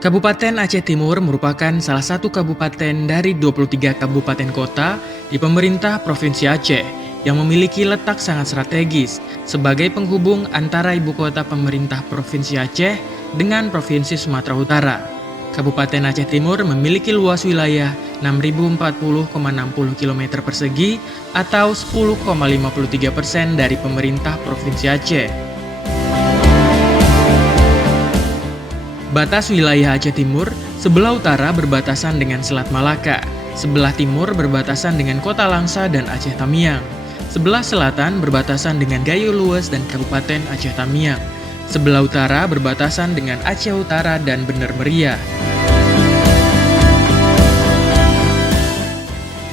Kabupaten Aceh Timur merupakan salah satu kabupaten dari 23 kabupaten kota di pemerintah Provinsi Aceh yang memiliki letak sangat strategis sebagai penghubung antara ibu kota pemerintah Provinsi Aceh dengan Provinsi Sumatera Utara. Kabupaten Aceh Timur memiliki luas wilayah 6.040,60 km persegi atau 10,53% dari pemerintah Provinsi Aceh. Batas wilayah Aceh Timur, sebelah utara berbatasan dengan Selat Malaka, sebelah timur berbatasan dengan Kota Langsa dan Aceh Tamiang, sebelah selatan berbatasan dengan Gayo Lues dan Kabupaten Aceh Tamiang, sebelah utara berbatasan dengan Aceh Utara dan Bener Meriah.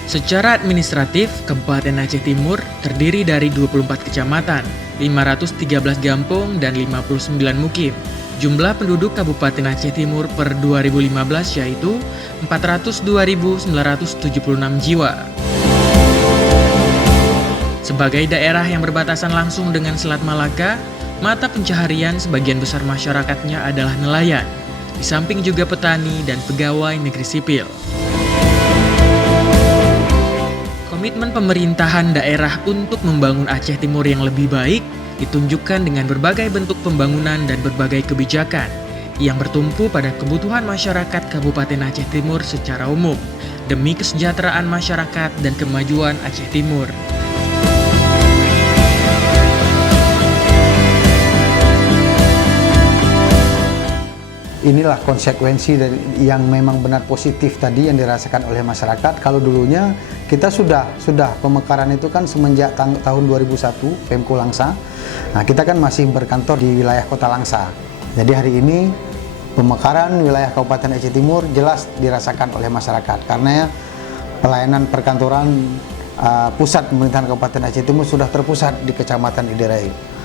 Secara administratif, Kabupaten Aceh Timur terdiri dari 24 kecamatan, 513 gampong, dan 59 mukim. Jumlah penduduk Kabupaten Aceh Timur per 2015 yaitu 402.976 jiwa. Sebagai daerah yang berbatasan langsung dengan Selat Malaka, mata pencaharian sebagian besar masyarakatnya adalah nelayan, di samping juga petani dan pegawai negeri sipil. Komitmen pemerintahan daerah untuk membangun Aceh Timur yang lebih baik ditunjukkan dengan berbagai bentuk pembangunan dan berbagai kebijakan yang bertumpu pada kebutuhan masyarakat Kabupaten Aceh Timur secara umum demi kesejahteraan masyarakat dan kemajuan Aceh Timur. Inilah konsekuensi dari yang memang benar positif tadi yang dirasakan oleh masyarakat. Kalau dulunya kita sudah pemekaran itu kan semenjak tahun 2001 Pemko Langsa. Nah, kita kan masih berkantor di wilayah Kota Langsa. Jadi hari ini pemekaran wilayah Kabupaten Aceh Timur jelas dirasakan oleh masyarakat karena pelayanan perkantoran pusat pemerintahan Kabupaten Aceh Timur sudah terpusat di Kecamatan Idirai.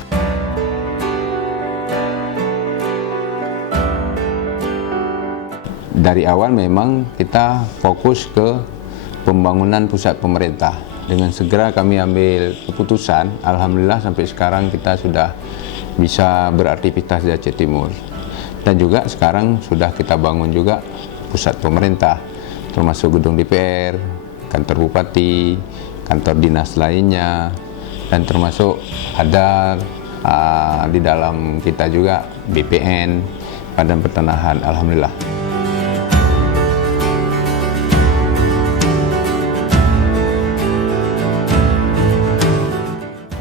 Dari awal memang kita fokus ke pembangunan pusat pemerintah. Dengan segera kami ambil keputusan, alhamdulillah sampai sekarang kita sudah bisa beraktivitas di Aceh Timur. Dan juga sekarang sudah kita bangun juga pusat pemerintah, termasuk gedung DPR, kantor bupati, kantor dinas lainnya, dan termasuk ada di dalam kita juga BPN, Badan Pertanahan, alhamdulillah.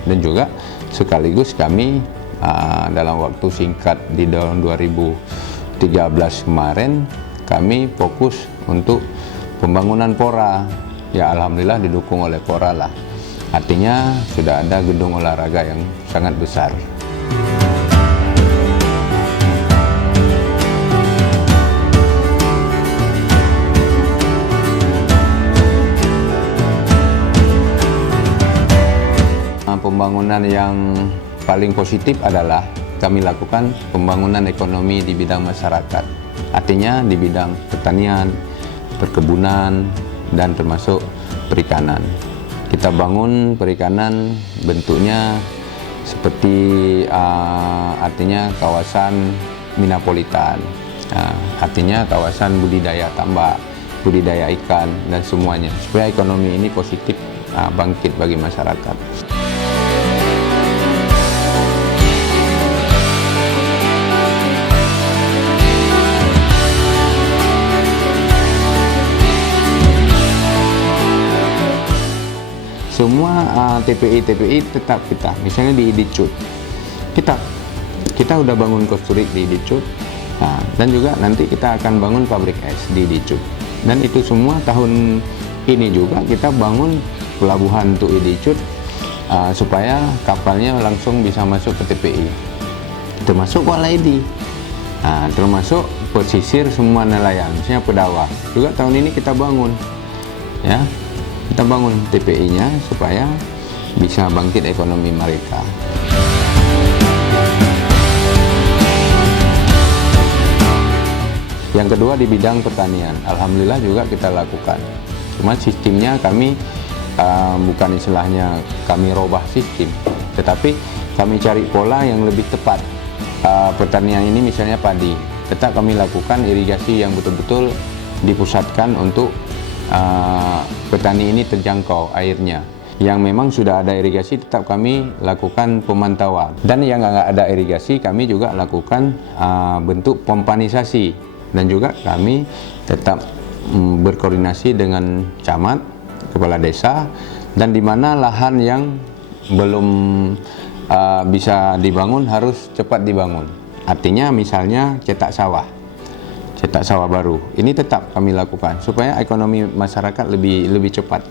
Dan juga sekaligus kami dalam waktu singkat di tahun 2013 kemarin kami fokus untuk pembangunan Pora. Ya alhamdulillah didukung oleh Pora lah. Artinya sudah ada gedung olahraga yang sangat besar. Pembangunan yang paling positif adalah kami lakukan pembangunan ekonomi di bidang masyarakat. Artinya di bidang pertanian, perkebunan, dan termasuk perikanan. Kita bangun perikanan bentuknya seperti artinya kawasan minapolitan. Artinya kawasan budidaya tambak, budidaya ikan, dan semuanya. Supaya ekonomi ini positif bangkit bagi masyarakat. Semua TPI tetap kita, misalnya di Idicut, kita udah bangun Kosturik di Idicut, dan juga nanti kita akan bangun pabrik es di Idicut. Dan itu semua tahun ini juga kita bangun pelabuhan untuk Idicut supaya kapalnya langsung bisa masuk ke TPI, termasuk Walaidi, termasuk pesisir semua nelayan, misalnya Pedawa. Juga tahun ini kita bangun, ya. Kita bangun TPI-nya supaya bisa bangkit ekonomi mereka. Yang kedua di bidang pertanian, alhamdulillah juga kita lakukan. Cuma sistemnya kami bukan istilahnya kami robah sistem, tetapi kami cari pola yang lebih tepat. Pertanian ini misalnya padi, tetap kami lakukan irigasi yang betul-betul dipusatkan untuk petani ini terjangkau airnya. Yang memang sudah ada irigasi tetap kami lakukan pemantauan, dan yang nggak ada irigasi kami juga lakukan bentuk pompanisasi, dan juga kami tetap berkoordinasi dengan camat, kepala desa, dan di mana lahan yang belum bisa dibangun harus cepat dibangun. Artinya misalnya cetak sawah baru, ini tetap kami lakukan supaya ekonomi masyarakat lebih cepat.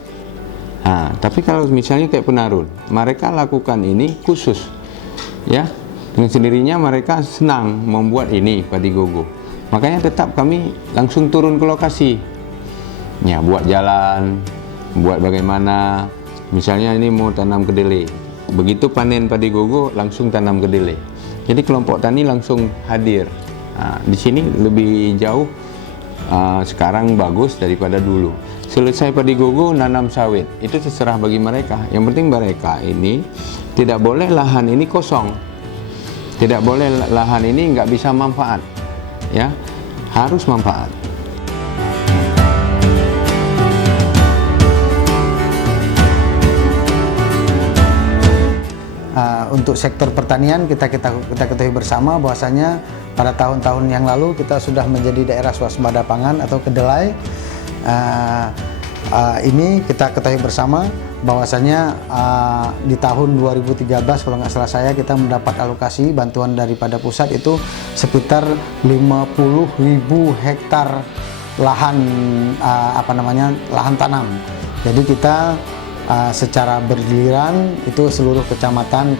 Nah, tapi kalau misalnya kayak Penarun, mereka lakukan ini khusus, ya, dengan sendirinya mereka senang membuat ini padi gogo. Makanya tetap kami langsung turun ke lokasi, ya, buat jalan, buat bagaimana, misalnya ini mau tanam kedelai, begitu panen padi gogo langsung tanam kedelai. Jadi kelompok tani langsung hadir. Nah, di sini lebih jauh sekarang bagus daripada dulu. Selesai padi gogo nanam sawit, itu terserah bagi mereka. Yang penting mereka ini tidak boleh lahan ini kosong, tidak boleh lahan ini nggak bisa manfaat, ya, harus manfaat. Untuk sektor pertanian kita ketahui bersama bahwasanya pada tahun-tahun yang lalu kita sudah menjadi daerah swasembada pangan atau kedelai. Ini kita ketahui bersama bahwasanya di tahun 2013 kalau nggak salah saya, kita mendapat alokasi bantuan daripada pusat itu sekitar 50.000 hektar lahan lahan tanam. Jadi kita secara bergiliran itu seluruh kecamatan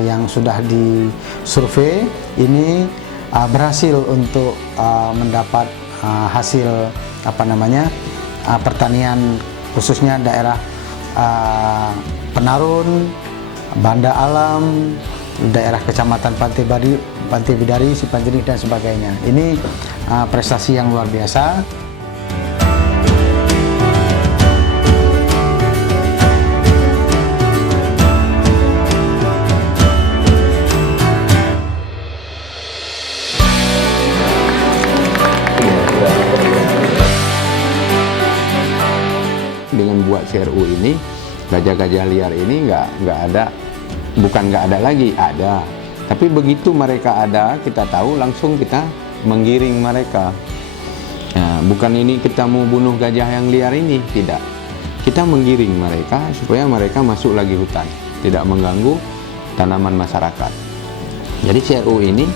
yang sudah disurvei ini berhasil untuk mendapat hasil pertanian, khususnya daerah Penarun, Banda Alam, daerah kecamatan Pantai Bidari, Sipanjenih dan sebagainya. Ini prestasi yang luar biasa. Dengan buat CRU ini, gajah-gajah liar ini nggak ada, bukan nggak ada lagi, ada. Tapi begitu mereka ada, kita tahu langsung kita menggiring mereka. Nah, bukan ini kita mau bunuh gajah yang liar ini, tidak. Kita menggiring mereka supaya mereka masuk lagi hutan, tidak mengganggu tanaman masyarakat. Jadi CRU ini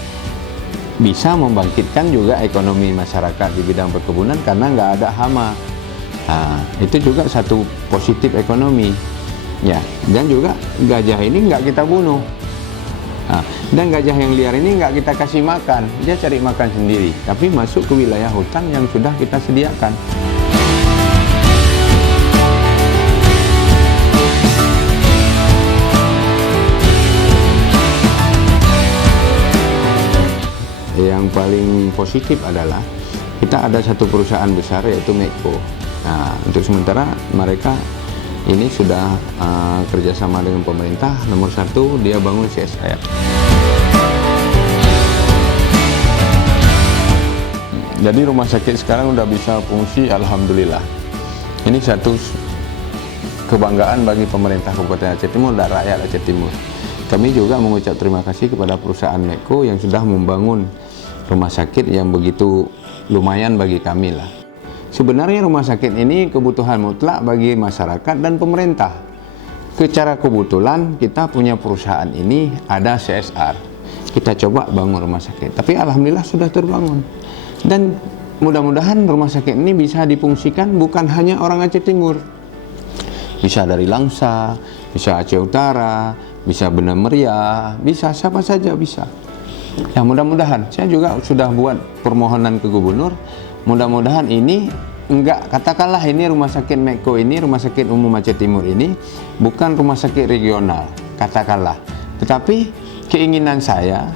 bisa membangkitkan juga ekonomi masyarakat di bidang perkebunan karena nggak ada hama. Nah, itu juga satu positif ekonomi, ya. Dan juga gajah ini nggak kita bunuh. Nah, dan gajah yang liar ini nggak kita kasih makan, dia cari makan sendiri, tapi masuk ke wilayah hutan yang sudah kita sediakan. Yang paling positif adalah kita ada satu perusahaan besar yaitu Mekko. Nah, untuk sementara mereka ini sudah kerjasama dengan pemerintah. Nomor satu, dia bangun CSR. Jadi rumah sakit sekarang udah bisa fungsi, alhamdulillah. Ini satu kebanggaan bagi pemerintah Kabupaten Aceh Timur dan rakyat Aceh Timur. Kami juga mengucap terima kasih kepada perusahaan Mekko yang sudah membangun rumah sakit yang begitu lumayan bagi kami lah. Sebenarnya rumah sakit ini kebutuhan mutlak bagi masyarakat dan pemerintah. Secara kebetulan kita punya perusahaan ini ada CSR. Kita coba bangun rumah sakit, tapi alhamdulillah sudah terbangun. Dan mudah-mudahan rumah sakit ini bisa difungsikan bukan hanya orang Aceh Timur. Bisa dari Langsa, bisa Aceh Utara, bisa Banda Meriah, bisa siapa saja bisa. Ya mudah-mudahan, saya juga sudah buat permohonan ke gubernur. Mudah-mudahan ini enggak, katakanlah ini rumah sakit Mekko ini, rumah sakit umum Aceh Timur ini bukan rumah sakit regional, katakanlah. Tetapi keinginan saya,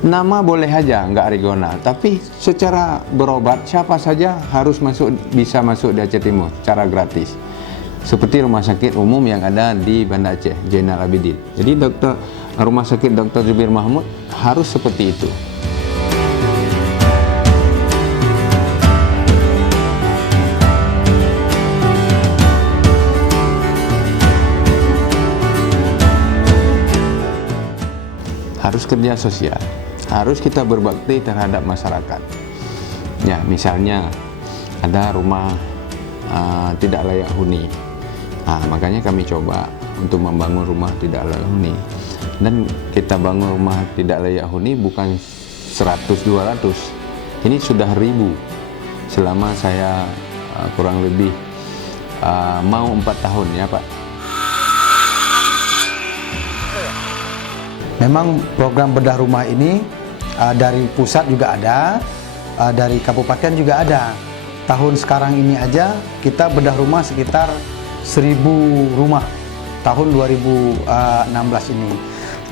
nama boleh aja enggak regional, tapi secara berobat siapa saja harus bisa masuk di Aceh Timur secara gratis. Seperti rumah sakit umum yang ada di Banda Aceh, Zainal Abidin. Jadi rumah sakit Dr. Zubir Mahmud harus seperti itu. harus kerja sosial, harus kita berbakti terhadap masyarakat. Ya, misalnya ada rumah tidak layak huni. Makanya kami coba untuk membangun rumah tidak layak huni. Dan kita bangun rumah tidak layak huni bukan 100-200. Ini sudah 1000 selama saya kurang lebih mau 4 tahun ya Pak. Memang program bedah rumah ini dari pusat juga ada, dari kabupaten juga ada. Tahun sekarang ini aja kita bedah rumah sekitar 1000 rumah tahun 2016 ini.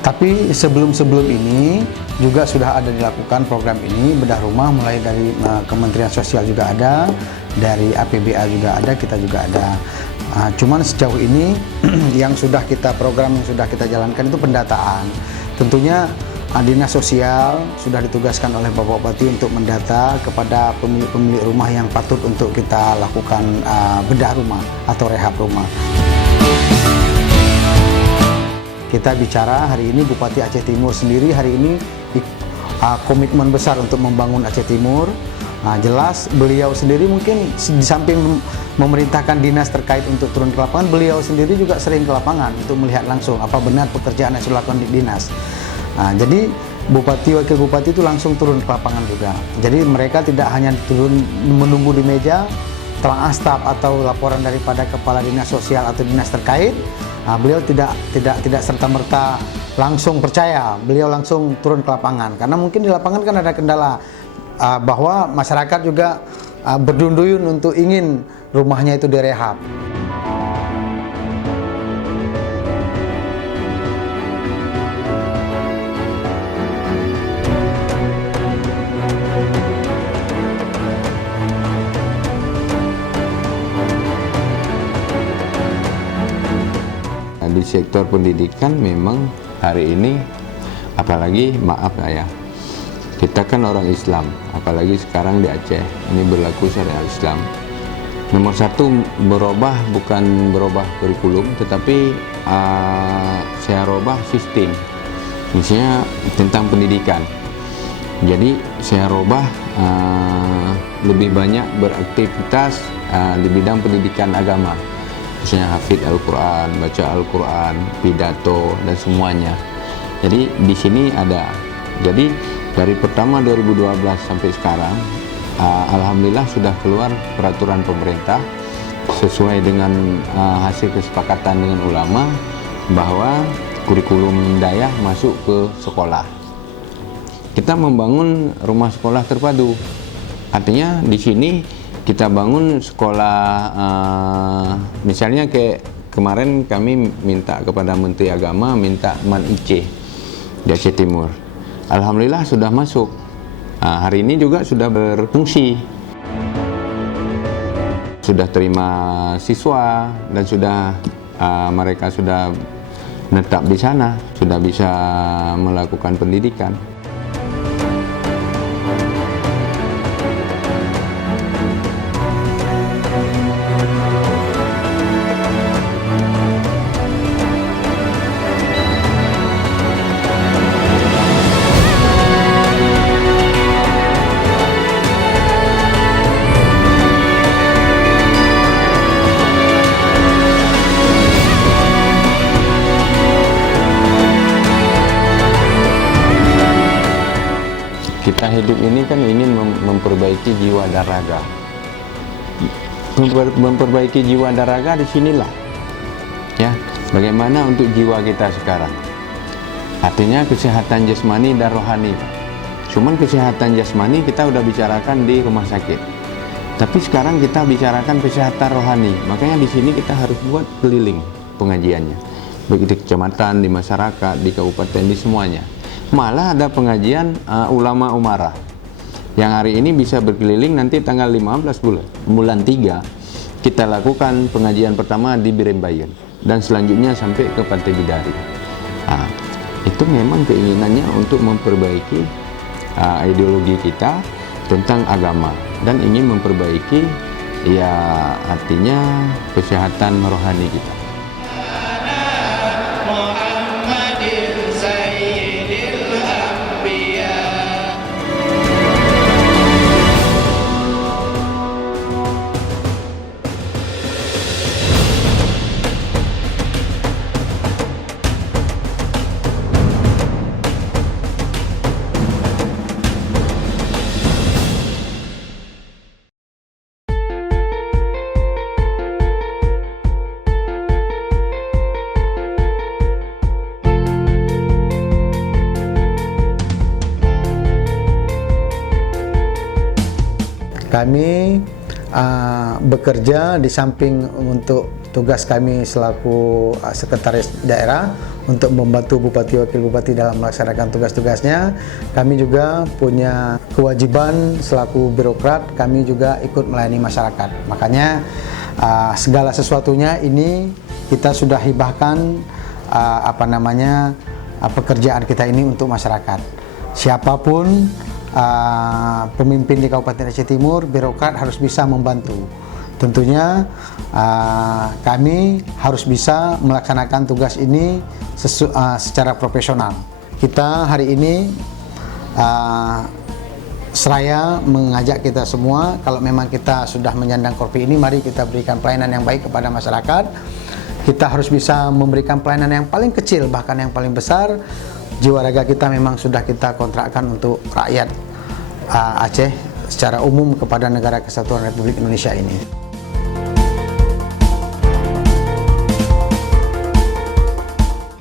Tapi sebelum ini juga sudah ada dilakukan program ini bedah rumah, mulai dari Kementerian Sosial juga ada, dari APBA juga ada, kita juga ada. Cuman sejauh ini program yang sudah kita jalankan itu pendataan. Tentunya Dinas Sosial sudah ditugaskan oleh Bapak Bupati untuk mendata kepada pemilik-pemilik rumah yang patut untuk kita lakukan bedah rumah atau rehab rumah. Kita bicara hari ini Bupati Aceh Timur sendiri hari ini komitmen besar untuk membangun Aceh Timur. Jelas beliau sendiri mungkin di samping memerintahkan dinas terkait untuk turun ke lapangan, beliau sendiri juga sering ke lapangan untuk melihat langsung apa benar pekerjaan yang sudah dilakukan di dinas. Jadi Bupati, Wakil Bupati itu langsung turun ke lapangan juga. Jadi mereka tidak hanya turun menunggu di meja, telah staf atau laporan daripada Kepala Dinas Sosial atau dinas terkait. Beliau tidak serta-merta langsung percaya, beliau langsung turun ke lapangan. Karena mungkin di lapangan kan ada kendala bahwa masyarakat juga berduyun-duyun untuk ingin rumahnya itu direhab. Di sektor pendidikan memang hari ini, apalagi maaf ya, kita kan orang Islam, apalagi sekarang di Aceh ini berlaku syariat Islam. Nomor satu, bukan berubah kurikulum, tetapi saya rubah sistem, misalnya tentang pendidikan. Jadi saya rubah lebih banyak beraktivitas di bidang pendidikan agama, misalnya hafid Al-Quran, baca Al-Quran, pidato dan semuanya. Jadi di sini ada. Jadi dari pertama 2012 sampai sekarang, alhamdulillah sudah keluar peraturan pemerintah sesuai dengan hasil kesepakatan dengan ulama bahwa kurikulum Dayah masuk ke sekolah. Kita membangun rumah sekolah terpadu. Artinya di sini kita bangun sekolah, misalnya kayak kemarin kami minta kepada Menteri Agama minta Man IC di Aceh Timur. Alhamdulillah sudah masuk. Hari ini juga sudah berfungsi. Sudah terima siswa dan sudah mereka sudah menetap di sana, sudah bisa melakukan pendidikan. Kita hidup ini kan ingin memperbaiki jiwa dan raga. Memperbaiki jiwa dan raga di sinilah. Ya, bagaimana untuk jiwa kita sekarang? Artinya kesehatan jasmani dan rohani. Cuman kesehatan jasmani kita udah bicarakan di rumah sakit. Tapi sekarang kita bicarakan kesehatan rohani. Makanya di sini kita harus buat keliling pengajiannya. Baik di kecamatan, di masyarakat, di kabupaten, di semuanya. Malah ada pengajian ulama umarah yang hari ini bisa berkeliling. Nanti tanggal 15 bulan 3 kita lakukan pengajian pertama di Birembayun dan selanjutnya sampai ke Pantai Bidari. Itu memang keinginannya untuk memperbaiki ideologi kita tentang agama dan ingin memperbaiki, ya artinya kesehatan rohani kita. kami bekerja di samping untuk tugas kami selaku sekretaris daerah untuk membantu bupati wakil bupati dalam melaksanakan tugas-tugasnya. Kami juga punya kewajiban selaku birokrat, kami juga ikut melayani masyarakat. Makanya segala sesuatunya ini kita sudah hibahkan pekerjaan kita ini untuk masyarakat. Siapapun pemimpin di Kabupaten Aceh Timur, birokrat harus bisa membantu. Tentunya kami harus bisa melaksanakan tugas ini secara profesional. Kita hari ini seraya mengajak kita semua, kalau memang kita sudah menyandang korpi ini, mari kita berikan pelayanan yang baik kepada masyarakat. Kita harus bisa memberikan pelayanan yang paling kecil, bahkan yang paling besar. Jiwa raga kita memang sudah kita kontrakkan untuk rakyat Aceh secara umum kepada Negara Kesatuan Republik Indonesia ini.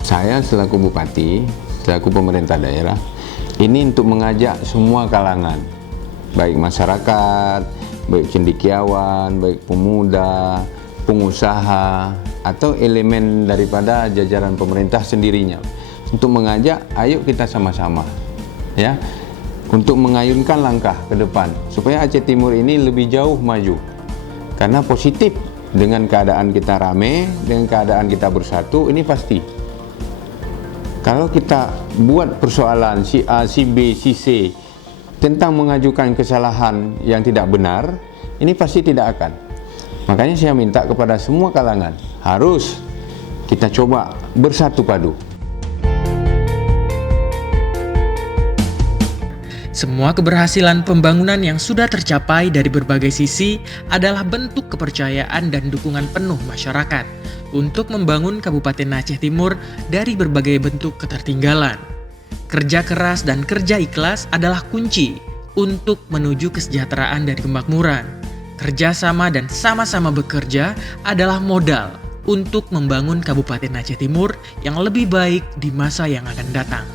Saya selaku bupati, selaku pemerintah daerah, ini untuk mengajak semua kalangan, baik masyarakat, baik cendekiawan, baik pemuda, pengusaha, atau elemen daripada jajaran pemerintah sendirinya, untuk mengajak, ayo kita sama-sama, ya, untuk mengayunkan langkah ke depan, supaya Aceh Timur ini lebih jauh maju, karena positif dengan keadaan kita rame, dengan keadaan kita bersatu, ini pasti. Kalau kita buat persoalan si A, si B, si C tentang mengajukan kesalahan yang tidak benar, ini pasti tidak akan. Makanya saya minta kepada semua kalangan, harus kita coba bersatu padu. Semua keberhasilan pembangunan yang sudah tercapai dari berbagai sisi adalah bentuk kepercayaan dan dukungan penuh masyarakat untuk membangun Kabupaten Aceh Timur dari berbagai bentuk ketertinggalan. Kerja keras dan kerja ikhlas adalah kunci untuk menuju kesejahteraan dan kemakmuran. Kerjasama dan sama-sama bekerja adalah modal untuk membangun Kabupaten Aceh Timur yang lebih baik di masa yang akan datang.